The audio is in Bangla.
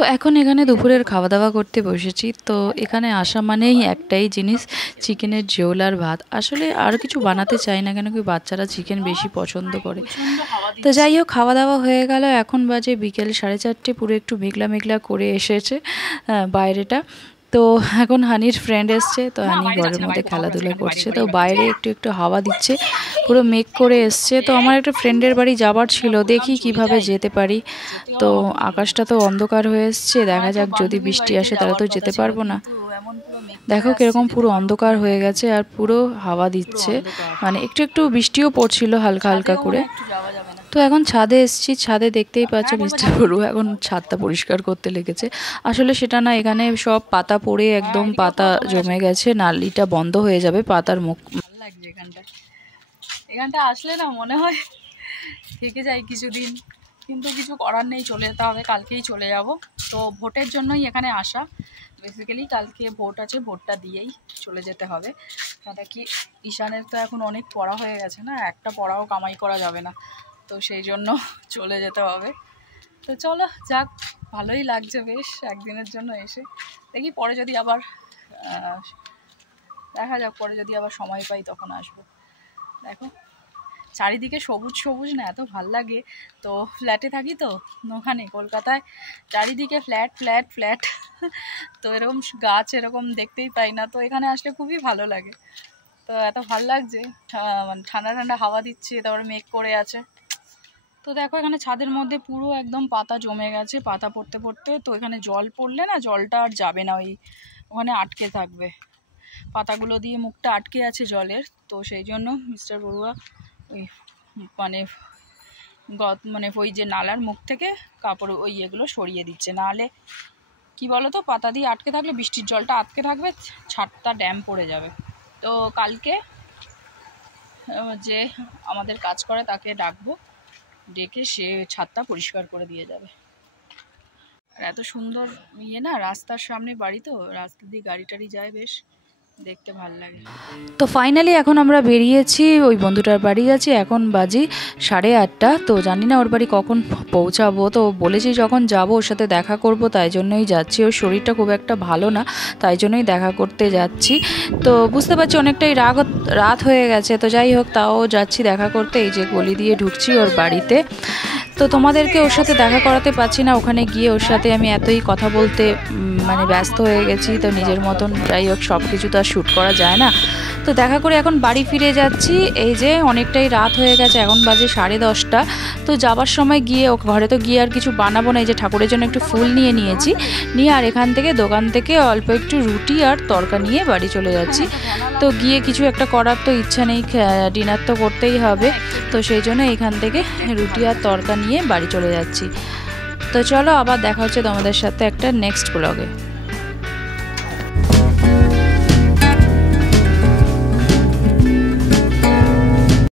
তো এখন এখানে দুপুরের খাওয়া দাওয়া করতে বসেছি। তো এখানে আসা মানেই একটাই জিনিস, চিকেনের ঝোল আর ভাত। আসলে আর কিছু বানাতে চাই না, কেন কি বাচ্চারা চিকেন বেশি পছন্দ করে। তো যাই হোক, খাওয়া দাওয়া হয়ে গেল। এখন বাজে বিকেল 4:30, পুরো একটু মেঘলা মেঘলা করে এসেছে বাইরেটা। তো এখন হানির ফ্রেন্ড এসছে, তো হানি ঘরের মধ্যে খেলাধুলা করছে। তো বাইরে একটু একটু হাওয়া দিচ্ছে, পুরো মেঘ করে এসছে। তো আমার একটা ফ্রেন্ডের বাড়ি যাবার ছিল, দেখি কিভাবে যেতে পারি। তো আকাশটা তো অন্ধকার হয়ে এসছে, দেখা যাক যদি বৃষ্টি আসে তাহলে তো যেতে পারবো না। দেখো কিরকম পুরো অন্ধকার হয়ে গেছে আর পুরো হাওয়া দিচ্ছে, মানে একটু একটু বৃষ্টিও পড়ছিল হালকা হালকা করে। তো এখন ছাদে এসেছি, ছাদে দেখতেই পাচ্ছ মিস্টার বড়ু এখন ছাদটা পরিষ্কার করতে লেগেছে। আসলে সেটা না, এখানে সব পাতা পড়ে একদম পাতা জমে গেছে, নালিটা বন্ধ হয়ে যাবে, পাতার মুখ। ভালো লাগছে এখানটা আসলে না মনে হয় থেকে যায় কিছুদিন, কিন্তু কিছু করার নেই, চলে যেতে হবে, কালকেই চলে যাব। তো ভোটের জন্যই এখানে আসা, বেসিক্যালি কালকে ভোট আছে, ভোটটা দিয়েই চলে যেতে হবে। কেনটা কি ঈশানের তো এখন অনেক পড়া হয়ে গেছে না, একটা পড়াও কামাই করা যাবে না, তো সেই জন্য চলে যেতে হবে। তো চলো যাক, ভালোই লাগছে বেশ একদিনের জন্য এসে। দেখি পরে যদি আবার দেখা যাক, পরে যদি আবার সময় পাই তখন আসবো। দেখো চারিদিকে সবুজ সবুজ না, এত ভাল লাগে। তো ফ্ল্যাটে থাকি তো ওখানে কলকাতায়, চারিদিকে ফ্ল্যাট ফ্ল্যাট ফ্ল্যাট, তো এরকম গাছ এরকম দেখতেই পাই না। তো এখানে আসলে খুবই ভালো লাগে। তো এত ভাল লাগছে, মানে ঠান্ডা ঠান্ডা হাওয়া দিচ্ছে, তারপরে মেঘ করে আছে। তো দেখো এখানে ছাদের মধ্যে পুরো একদম পাতা জমে গেছে, পাতা পড়তে পড়তে। তো এখানে জল পড়লে না, জলটা আর যাবে না, ওখানে আটকে থাকবে, পাতাগুলো দিয়ে মুখটা আটকে আছে জলের। তো সেই জন্য মিস্টার বড়ুয়া ওই মানে ওই যে নালার মুখ থেকে কাপড় ওই এগুলো সরিয়ে দিচ্ছে, নাহলে কি বলো তো, পাতা দিয়ে আটকে থাকলে বৃষ্টির জলটা আটকে থাকবে, ছাদটা ড্যাম পড়ে যাবে। তো কালকে যে আমাদের কাজ করে তাকে ডাকবো, ডেকে সে ছাদটা পরিষ্কার করে দিয়ে যাবে। আর এত সুন্দর না, রাস্তার সামনে বাড়ি, তো রাস্তা দিয়ে গাড়ি টাড়ি যায়, বেশ দেখতে ভালো লাগে। তো ফাইনালি এখন আমরা বেরিয়েছি, ওই বন্ধুটার বাড়ি যাচ্ছি। এখন বাজি 8:30। তো জানি না ওর বাড়ি কখন পৌঁছাবো। তো বলেছি যখন যাব ওর সাথে দেখা করব, তাই জন্যই যাচ্ছি। ওর শরীরটা খুব একটা ভালো না, তাই জন্যই দেখা করতে যাচ্ছি। তো বুঝতে পারছি অনেকটাই রাত হয়ে গেছে। তো যাই হোক, তাও যাচ্ছি দেখা করতে। এই যে গলি দিয়ে ঢুকছি ওর বাড়িতে। তো তোমাদেরকে ওর সাথে দেখা করাতে পারছি না, ওখানে গিয়ে ওর সাথে আমি এতই কথা বলতে মানে ব্যস্ত হয়ে গেছি। তো নিজের মতন, যাই হোক, সব কিছু তো আর শ্যুট করা যায় না। তো দেখা করে এখন বাড়ি ফিরে যাচ্ছি। এই যে অনেকটাই রাত হয়ে গেছে, এখন বাজে 10:30। তো যাবার সময় গিয়ে ঘরে তো গিয়ে আর কিছু বানাবো না, এই যে ঠাকুরের জন্য একটু ফুল নিয়েছি, নিয়ে আর এখান থেকে দোকান থেকে অল্প একটু রুটি আর তরকা নিয়ে বাড়ি চলে যাচ্ছি। তো গিয়ে কিছু একটা করার তো ইচ্ছা নেই, ডিনার তো করতেই হবে। তো সেই জন্য এখান থেকে রুটি আর তরকা নিয়ে বাড়ি চলে যাচ্ছি। তো চলো আবার দেখা হচ্ছে তোমাদের সাথে একটা নেক্সট ব্লগে।